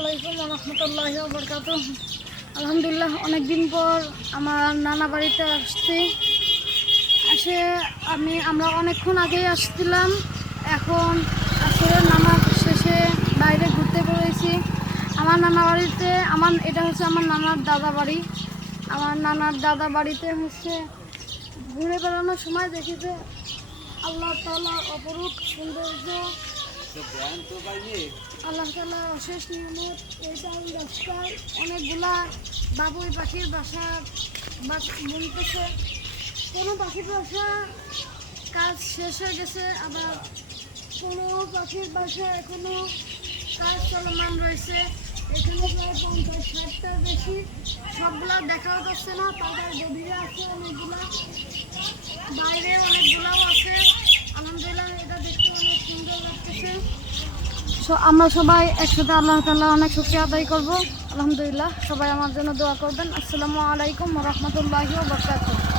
আলাইকুম ওয়া রাহমাতুল্লাহি ওয়া বারাকাতুহু। আলহামদুলিল্লাহ, অনেকদিন পর আমার নানা বাড়িতে আসছি। আমরা অনেকক্ষণ আগেই আসছিলাম। এখন আসলে নামাজ শেষে বাইরে ঘুরতে বেরিয়েছি। আমার নানা বাড়িতে এটা হচ্ছে আমার নানার দাদা বাড়ি। আমার নানার দাদা বাড়িতে ঘুরে বেড়ানোর সময় দেখি যে আল্লাহ তাআলার অপরূপ সৌন্দর্য, আল্লাহ তাআলার অশেষ নিয়ামত। এইটাই রাস্তায় অনেকগুলা বাবুই পাখির বাসা বুনতেছে। কোনো পাখির বাসা কাজ শেষ হয়ে গেছে, আবার কোনো পাখির বাসা এখনো কাজ চলমান রয়েছে। এখানে প্রায় 50-60টার বেশি, সবগুলা দেখাও যাচ্ছে না। তাদের গভীরে আছে অনেকগুলা, বাইরে অনেকগুলাও আছে। আলহামদুলিল্লাহ, এটা দেখতে অনেক সুন্দর লাগতেছে। আমরা সবাই একসাথে আল্লাহ তাআলা অনেক শুকরিয়া আদায় করব। আলহামদুলিল্লাহ, সবাই আমার জন্য দোয়া করবেন। আসসালামু আলাইকুম ওয়া রাহমাতুল্লাহি ওয়া বারাকাতুহু।